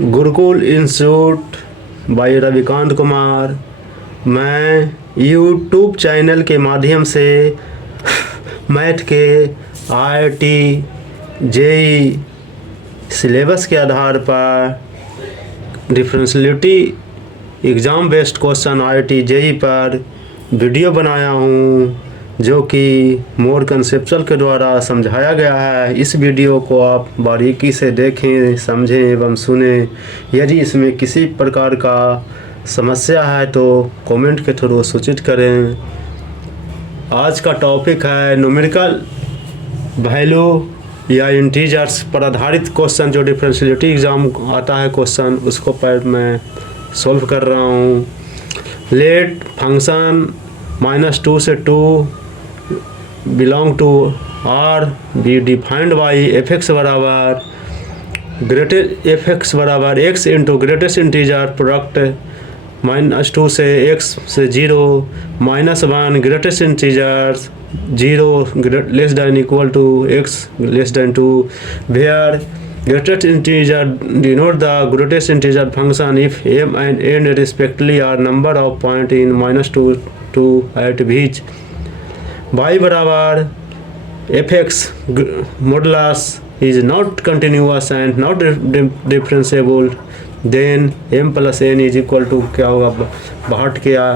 Gurukul institute by Ravikant Kumar. मैं YouTube channel के माध्यम से मैथ के IIT JEE सिलेबस के आधार पर differentiability exam based question IIT JEE पर वीडियो बनाया हूँ, जो कि मोर कंसेप्चुअल के द्वारा समझाया गया है। इस वीडियो को आप बारीकी से देखें, समझें एवं सुनें। यदि इसमें किसी प्रकार का समस्या है तो कमेंट के थ्रू सूचित करें। आज का टॉपिक है न्यूमेरिकल वैल्यू या इंटीजर्स पर आधारित क्वेश्चन। जो डिफरेंशियलिटी एग्ज़ाम आता है क्वेश्चन, उसको पर मैं सॉल्व कर रहा हूँ। लेट फंक्शन -2 से 2 belong to R be defined by f(x) बराबर f(x) बराबर x into greatest integer product -2 से x से 0 -1 greatest integer 0 less than equal to x less than 2 where greatest integer denote the greatest integer function if m and n respectively are number of point in -2 to at which y बराबर f(x) modulus is not continuous and not differentiable, then m plus n is equal to क्या होगा, बाट क्या।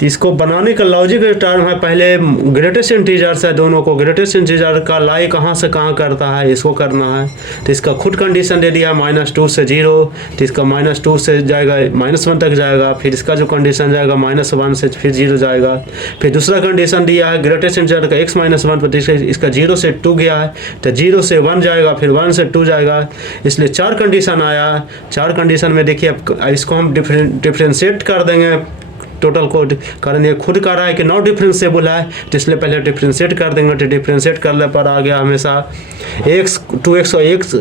तो इसको बनाने का logic term है, पहले ग्रेटेस्ट इंटीजर्स है, दोनों को ग्रेटेस्ट इंटीजर का लाई कहाँ से कहाँ करता है, इसको करना है। तो इसका खुद कंडीशन दे दिया -2 से 0, तो इसका -2 से जाएगा -1 तक जाएगा, फिर इसका जो कंडीशन जाएगा -1 से फिर 0 जाएगा। फिर दूसरा कंडीशन दिया है ग्रेटेस्ट इंटीजर का x -1 पर, इसका 0 से 2 गया है, तो 0 से 1 जाएगा, फिर 1 से 2 जाएगा। इसलिए 4 कंडीशन आया। 4 कंडीशन में देखिए अब इसको हम डिफ्रेंशिएट कर देंगे टोटल को, कारण ये खुद कह रहा है कि नॉट डिफरेंशिएबल है, तो इसलिए पहले डिफरेंशिएट कर देंगे। तो डिफरेंशिएट करने पर आ गया हमेशा x 2x और x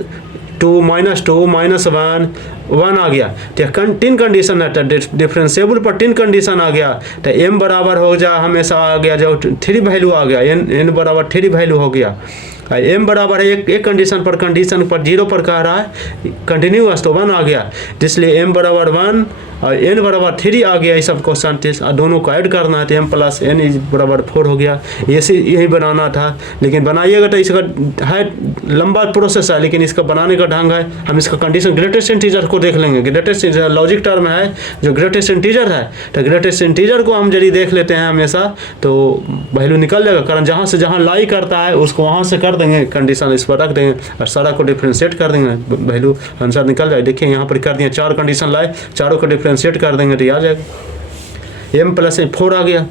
2 -2 -1 1 आ गया। तो 3 कंडीशन है, तो डिफरेंशिएबल पर 3 कंडीशन आ गया। तो m बराबर हो जा हमेशा आ गया, जो 3 वैल्यू आ गया, n बराबर 3 वैल्यू हो गया। m बराबर है एक कंडीशन पर 0 पर कह रहा है कंटिन्यूअस, तो 1 आ गया, इसलिए m बराबर 1 और n बराबर 3 आ गया। ये सब क्वेश्चन दोनों को ऐड करना है, तो m प्लस n बराबर 4 हो गया। यही बनाना था, लेकिन बनाइएगा तो इसका है लंबा प्रोसेस है, लेकिन इसका बनाने का ढंग है। हम इसका कंडीशन ग्रेटेस्ट इंटीजर को देख लेंगे। ग्रेटेस्ट इंटीजर लॉजिक टर्म है, जो ग्रेटेस्ट इंटीजर है, तो ग्रेटेस्ट इंटीजर को हम यदि देख लेते हैं हमेशा, तो वैल्यू निकल जाएगा, कारण जहाँ से जहाँ लाई करता है उसको वहाँ से कर देंगे, कंडीशन इस पर रख देंगे और सारा को डिफरेंशिएट कर देंगे, वैल्यू आंसर निकल जाए। देखिए यहाँ पर कर दिए, 4 कंडीशन लाए, चारों को डिफरेंशिएट कर देंगे तो आ जाएगा, m प्लस 4 आ गया।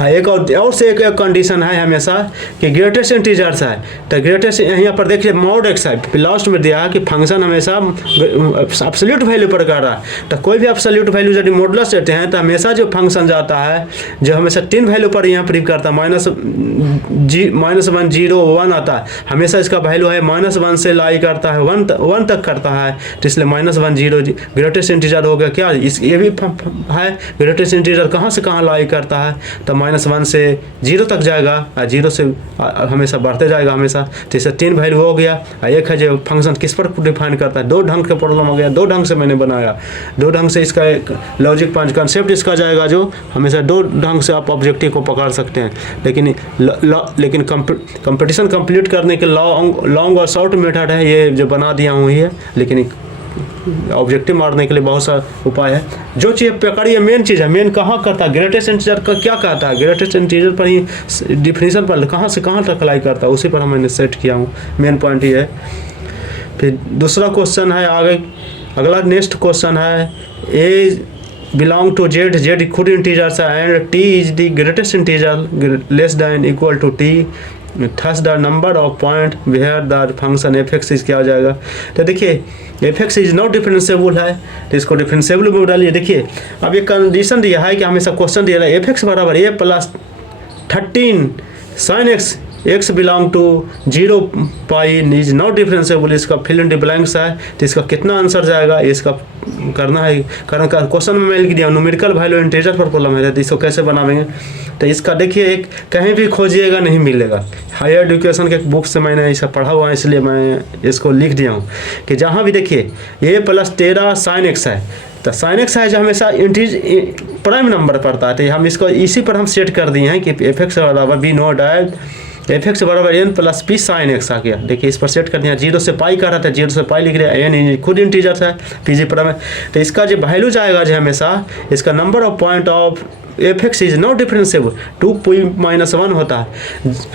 एक और से एक कंडीशन है हमेशा कि ग्रेटेस्ट इंटीजर्स है, तो ग्रेटेस्ट यहाँ पर देखिए मॉड x है, लास्ट में दिया है कि फंक्शन हमेशा एब्सोल्यूट वैल्यू पर कर रहा है। तो कोई भी एब्सोल्यूट वैल्यू यदि मॉडुलस देते हैं तो हमेशा जो फंक्शन जाता है, जो हमेशा 3 वैल्यू पर यहाँ प्रिंट करता है, -1 0 1 आता है, हमेशा इसका वैल्यू है -1 से लाई करता है 1 तक करता है, तो इसलिए -1 0 ग्रेटेस्ट इंटीजर हो गया। क्या ये भी है ग्रेटेस्ट इंटीजर कहाँ से कहाँ लाई करता है, तो -1 से 0 तक जाएगा और 0 से हमेशा बढ़ते जाएगा हमेशा। तो इससे 3 वैल्यू हो गया। एक है जो फंक्शन किस पर डिफाइन करता है, 2 ढंग के प्रॉब्लम हो गया, 2 ढंग से मैंने बनाया, 2 ढंग से इसका एक लॉजिक पंच कंसेप्ट इसका जाएगा, जो हमेशा 2 ढंग से आप ऑब्जेक्टिव को पकड़ सकते हैं। लेकिन कंपटीशन कंप्लीट करने के लॉन्ग और शॉर्ट मेथड है, ये जो बना दिया हूँ ये, लेकिन ऑब्जेक्टिव मारने के लिए बहुत सा उपाय है। जो चीज़ पकड़िए मेन चीज़ है, मेन कहाँ करता है, ग्रेटेस्ट इंटीजर का क्या कहता है, ग्रेटेस्ट इंटीजर पर ही डिफिनीशन पर कहाँ से कहाँ तक अप्लाई करता है, उसी पर मैंने सेट किया हूँ, मेन पॉइंट ये है। फिर दूसरा क्वेश्चन है आगे, अगला नेक्स्ट क्वेश्चन है ए बिलोंग टू z खुद इंटीजर्स है and t is the greatest integer less than equal to t, thus the number of point where the function f(x) is क्या हो जाएगा। तो देखिए f(x) इज नॉट डिफरेंशिएबल है, तो इसको डिफरेंशिएबल में डालिए। देखिए अब ये कंडीशन दिया है कि हमेशा क्वेश्चन दिया है f(x) बराबर a plus 13 sin x x belong to 0 pi is not differentiable, इसका फिल इन द ब्लैंक्स है, तो इसका कितना आंसर जाएगा इसका करना है। कारण क्वेश्चन में मैं लिख दिया न्यूमेरिकल वैल्यू इंटीजर पर प्रॉब्लम है, तो इसको कैसे बनावेंगे। तो इसका देखिए एक कहीं भी खोजिएगा नहीं मिलेगा। हायर एजुकेशन के बुक से मैंने इसे पढ़ा हुआ है, इसलिए मैं इसको लिख दिया हूँ कि जहाँ भी देखिए a + 13 sin x है, तो sin x है जो हमेशा प्राइम नंबर पड़ता है, तो हम इसको इसी पर हम सेट कर दिए हैं कि f(x) बराबर बी नोट है f(x) बराबर n + p sin x आ गया। देखिए इस पर सेट कर दिया, 0 से पाई का रहा था, 0 से पाई लिख दिया, n खुद इंटीजर है, pg पर है, तो इसका जो वैल्यू जाएगा जो हमेशा इसका number of point of f(x) is not differentiable 2p-1 होता है।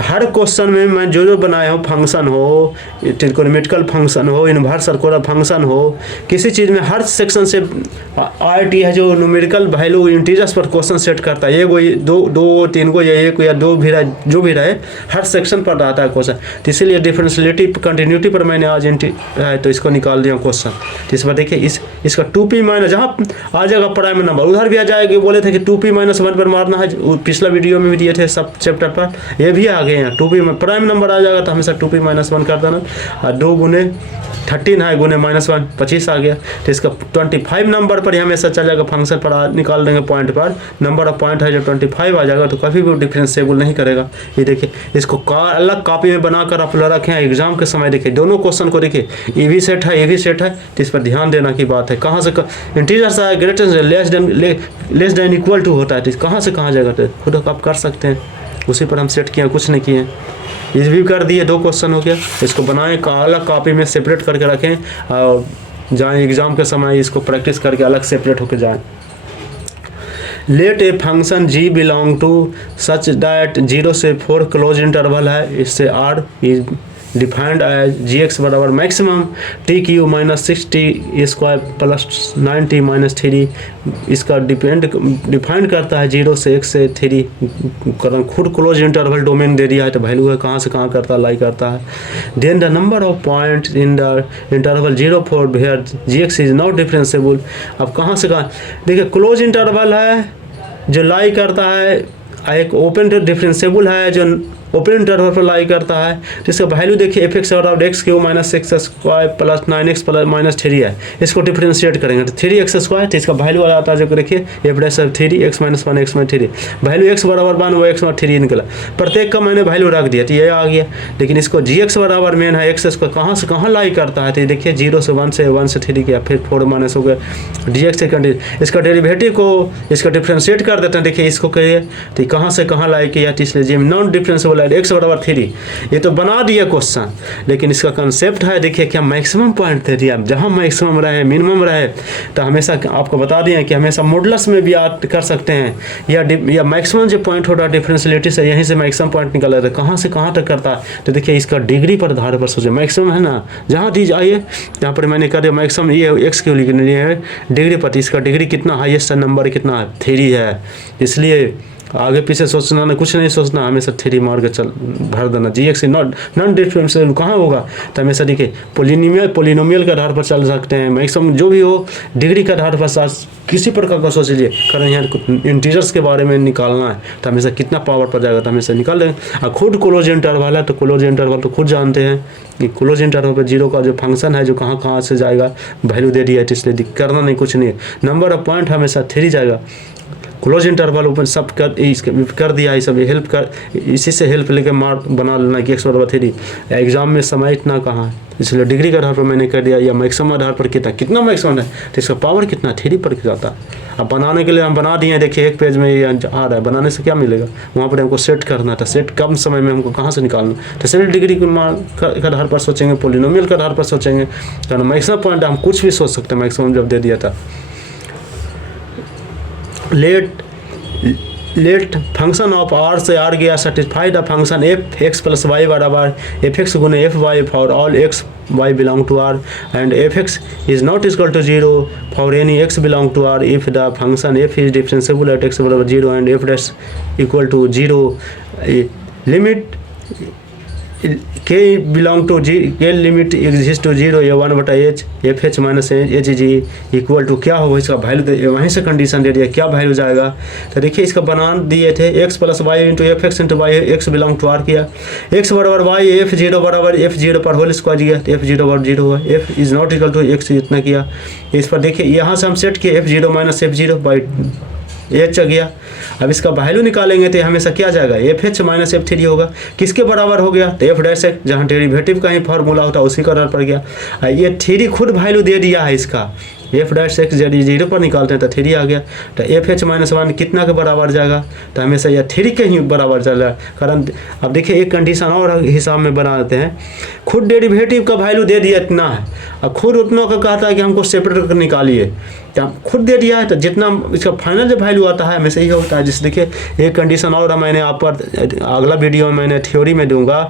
हर क्वेश्चन में मैं जो बनाया हूँ, फंक्शन हो, ट्रिग्नोमेट्रिकल फंक्शन हो, इनवर्स सर्कुलर फंक्शन हो, किसी चीज़ में हर सेक्शन से RT है जो न्यूमेरिकल वैल्यू इंटीजर्स पर क्वेश्चन सेट करता है, एक दो तीन को या एक या दो भी रहे, जो भी रहे हर सेक्शन पर आता है क्वेश्चन। तो इसीलिए डिफरेंशियलिटी कंटिन्यूटी पर मैंने आज है तो इसको निकाल दिया क्वेश्चन। तो इस बार देखिए इसका 2p- जहाँ आ जाएगा प्राइम नंबर, उधर भी आ जाएगा, बोले थे कि 2p-1 पर मारना है, पिछला वीडियो में भी दिए थे सब चैप्टर पर, ये भी आ गए हैं। 2p में प्राइम नंबर आ जाएगा तो हमेशा 2p-1 कर देना, और 2 गुने 13 है गुने -1 25 आ गया। तो इसका 25 नंबर पर ही हमेशा चल जाएगा, फंक्शन पर निकाल देंगे पॉइंट पर, नंबर ऑफ पॉइंट है जो 25 आ जाएगा, तो कभी भी डिफरेंशिएबल नहीं करेगा। ये देखिए इसको अलग कॉपी में बनाकर आप रखे हैं एग्जाम के समय। देखिए दोनों क्वेश्चन को देखिए, ये भी सेट है, ये भी सेट है, तो इस पर ध्यान देना की बात है। कहाँ से इंटीजर्स है, greater less than equal to होता है, तो कहाँ से कहाँ जाएगा, तो खुद आप कर सकते हैं, उसी पर हम सेट किए, कुछ नहीं किए। इस भी कर दिए, 2 क्वेश्चन हो गया। इसको बनाएं, अलग कॉपी में सेपरेट करके रखें और जाएं एग्जाम के समय इसको प्रैक्टिस करके अलग सेपरेट होकर जाएं। Let a function g belong to such that 0 से 4 क्लोज इंटरवल है, इससे r is defined as gx बराबर मैक्सिमम tq - 6t² + 9t - 3। इसका डिफाइंड करता है 0 से 1 से 3, खुद क्लोज इंटरवल डोमेन दे दिया है, तो वैल्यू है कहाँ से कहाँ करता है, लाई करता है। Then the number of points in the interval 0-4 where gx is not differentiable. अब कहाँ से कहाँ देखिए, क्लोज इंटरवल है जो लाई करता है, एक ओपन डिफरेंशिएबल है जो ओपन इंटरवल पर लाई करता है, तो इसका वैल्यू देखिए f(x) और x³ - 6² + 9x - 3 है। इसको डिफरेंशिएट करेंगे तो 3x², तो इसका वैल्यू आ जाता है जो देखिए f'(3x - 1 x - 3), वैल्यू x बराबर 1 वो x 3 निकला। प्रत्येक का मैंने वैल्यू रख दिया, तो ये आ गया। लेकिन इसको gx बराबर मेन है x, इसको कहाँ से कहाँ लाई करता है, तो देखिए 0 से 1 से 1 से 3 किया, फिर 4 माइनस हो गया dx से कंटिन्यू। इसका डेरिवेटिव को इसका डिफरेंशिएट कर देते हैं, देखिए इसको करिए, तो कहाँ से कहाँ लाई किया, तो इसलिए नॉन डिफरेंशिएबल x बराबर 3। ये तो बना दिया क्वेश्चन, लेकिन इसका कंसेप्ट है देखिए क्या मैक्सिमम पॉइंट दे दिया, जहाँ मैक्सिमम रहे मिनिमम रहे, तो हमेशा आपको बता दिए कि हमेशा मॉडुलस में भी आप कर सकते हैं, या मैक्सिमम जो पॉइंट होता है डिफरेंशियलिटी से, यहीं से मैक्सिमम पॉइंट निकाला जाता है, कहाँ से कहाँ तक करता है। तो देखिए इसका डिग्री पर आधार पर सोचे, मैक्सिमम है ना, जहाँ दी जाइए यहाँ पर मैंने कर दिया मैक्सिमम, ये एक्स क्यों लिख लिया है डिग्री पर, इसका डिग्री कितना हाईएस्ट नंबर कितना है 3 है, इसलिए आगे पीछे सोचना ना, कुछ नहीं सोचना, हमेशा 3 मार के चल भर देना। gx नॉन डिफरेंशिएबल कहाँ होगा, तो हमेशा देखिए पोलिनोमियल के आधार पर चल सकते हैं, मैक्सिमम जो भी हो डिग्री के आधार पर किसी प्रकार का सोच लीजिए। कारण यहाँ इंटीजर्स के बारे में निकालना है, तो हमेशा कितना पावर पर जाएगा, तो हमेशा निकाल देंगे। और खुद क्लोज इंटरवल है, तो क्लोज इंटरवल तो खुद जानते हैं कि क्लोज इंटरवल पर 0 का जो फंक्शन है जो कहाँ कहाँ से जाएगा वैल्यू दे दिया है, तो इसलिए करना नहीं, कुछ नहीं है। नंबर ऑफ पॉइंट हमेशा 3 जाएगा, क्लोज इंटरवल ओपन सब कर दिया है, सब हेल्प कर, इसी से हेल्प लेके मार्क बना लेना कि x बराबर 3। एग्जाम में समय इतना कहाँ है, इसलिए डिग्री के आधार पर मैंने कर दिया, या मैक्सिमम आधार पर कितना मैक्सिमम है, तो इसका पावर कितना 3 पर जाता है। अब बनाने के लिए हम बना दिए, देखिए एक पेज में ये आ रहा है, बनाने से क्या मिलेगा, वहाँ पर हमको सेट करना था, सेट कम समय में हमको कहाँ से निकालना, तो सेट डिग्री के आधार पर सोचेंगे, पोलिनोमियल के आधार पर सोचेंगे, कारण मैक्सिमम पॉइंट हम कुछ भी सोच सकते हैं, मैक्सिमम जब दे दिया था। लेट फंक्शन ऑफ r से r गया, satisfy the function f(x + y) बराबर f(x) गुने f(y) for all x y belong to r, and f(x) is not equal to 0 for any x belong to r if the function f is differentiable at x बराबर 0 and f' equal to 0। Limit के belong to g, के limit exist to zero, या 1/h f H minus h जी equal to क्या होगा, इसका value वहीं से कंडीशन दे दिया क्या वैल्यू जाएगा। तो देखिए इसका बनान दिए थे x plus y into f x into y, x belong to r किया, x बराबर वाई एफ जीरो बराबर एफ जीरो पर होल स्क्वायर किया, तो एफ जीरो बराबर जीरो हुआ, f is not equal to x इतना किया। इस पर देखिए यहाँ से हम सेट किए F zero minus F zero by H आ गया। अब इसका वैल्यू निकालेंगे तो हमेशा क्या जाएगा, F H minus F three होगा, किसके बराबर हो गया, तो एफ डैश एक्स, जहाँ डेरिवेटिव का ही फॉर्मूला होता है उसी का आधार पर गया। ये थ्री खुद वैल्यू दे दिया है इसका, एफ डैश एक्स यदि जीरो पर निकालते हैं तो थ्री आ गया, तो एफ एच माइनस वन कितना के बराबर जाएगा, तो हमेशा यह थ्री के ही बराबर चल रहा है। कारण अब देखिए एक कंडीशन और हिसाब में बना देते हैं, खुद डेरिवेटिव का वैल्यू दे दिया इतना है, और खुद उतना का कहता है कि हमको सेपरेट कर निकालिए, तो खुद दे दिया है, तो जितना इसका फाइनल जो वैल्यू आता है हमेशा ही होता है। जैसे देखिए एक कंडीशन और मैंने आप पर अगला वीडियो में मैंने थ्योरी में दूंगा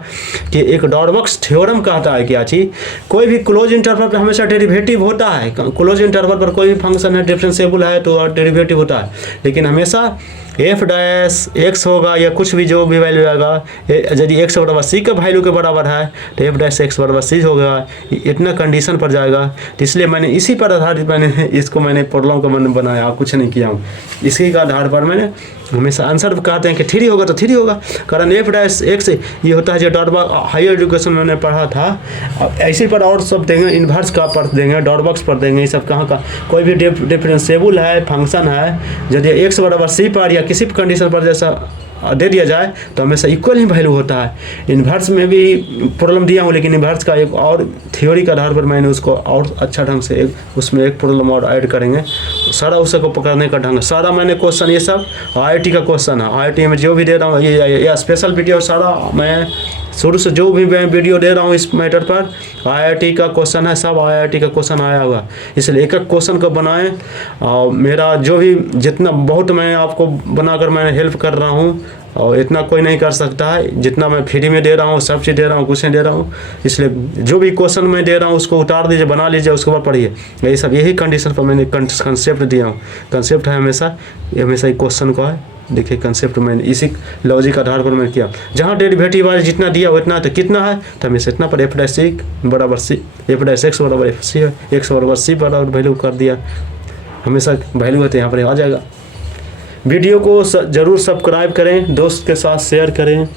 कि एक डॉर्बक्स थ्योरम कहता है क्या चीज़, कोई भी क्लोज इंटरवल पर हमेशा डेरिवेटिव होता है, क्लोज इंटरवल पर कोई भी फंक्शन है डिफरेंशिएबल है तो डेरिवेटिव होता है, लेकिन हमेशा एफ डैश एक्स होगा या कुछ भी जो भी वैल्यू आएगा, यदि एक्स बराबर सी का वैल्यू के बराबर है तो एफ डैश एक्स बराबर सी होगा, इतना कंडीशन पर जाएगा। तो इसलिए मैंने इसी पर आधारित मैंने इसको मैंने प्रॉब्लम को मैंने बनाया, कुछ नहीं किया हूँ, इसी का आधार पर मैंने हमेशा आंसर कहते हैं कि थ्री होगा तो थ्री होगा, कारण एफ डैश एक्स ये होता है जो डॉटबॉक्स हायर एजुकेशन में मैंने पढ़ा था। अब ऐसे पर और सब देंगे, इन्वर्स का पर देंगे, डॉटबॉक्स पर देंगे, ये सब कहाँ का कोई भी डिफरेंशिएबल है फंक्शन है, यदि एक्स बराबर सी पर या किसी भी कंडीशन पर जैसा दे दिया जाए तो हमेशा इक्वल ही वैल्यू होता है। इन्वर्स में भी प्रॉब्लम दिया हूँ, लेकिन इन्वर्स का एक और थ्योरी के आधार पर मैंने उसको और अच्छा ढंग से उसमें एक प्रॉब्लम और ऐड करेंगे, सारा उसको पकड़ने का ढंग, सारा मैंने क्वेश्चन ये सब IIT का क्वेश्चन है, IIT में जो भी दे रहा हूँ ये स्पेशल वीडियो सारा मैं शुरू से जो भी मैं वीडियो दे रहा हूँ इस मैटर पर IIT का क्वेश्चन है, सब IIT का क्वेश्चन आया हुआ, इसलिए एक एक क्वेश्चन को बनाएं। और मेरा जो भी जितना बहुत मैं आपको बनाकर मैं हेल्प कर रहा हूँ, और इतना कोई नहीं कर सकता है जितना मैं फ्री में दे रहा हूँ, सब चीज़ दे रहा हूँ, कुछ नहीं दे रहा हूँ, इसलिए जो भी क्वेश्चन मैं दे रहा हूँ उसको उतार दीजिए, बना लीजिए, उसके बाद पढ़िए। यही सब यही कंडीशन पर मैंने कंसेप्ट दिया हूँ, कंसेप्ट है हमेशा ये क्वेश्चन का है। देखिए कंसेप्ट मैंने इसी लॉजिक आधार पर मैं किया, जहाँ डेरिवेटिव वाले जितना दिया उतना तो कितना है, तो हमेशा इतना पर एफ डैश सी बराबर सी, एफ डैश एक्स बराबर एफ सी है, एक्स बराबर सी बराबर वैल्यू कर दिया, हमेशा वैल्यू है तो यहाँ पर आ जाएगा। वीडियो को ज़रूर सब्सक्राइब करें, दोस्त के साथ शेयर करें।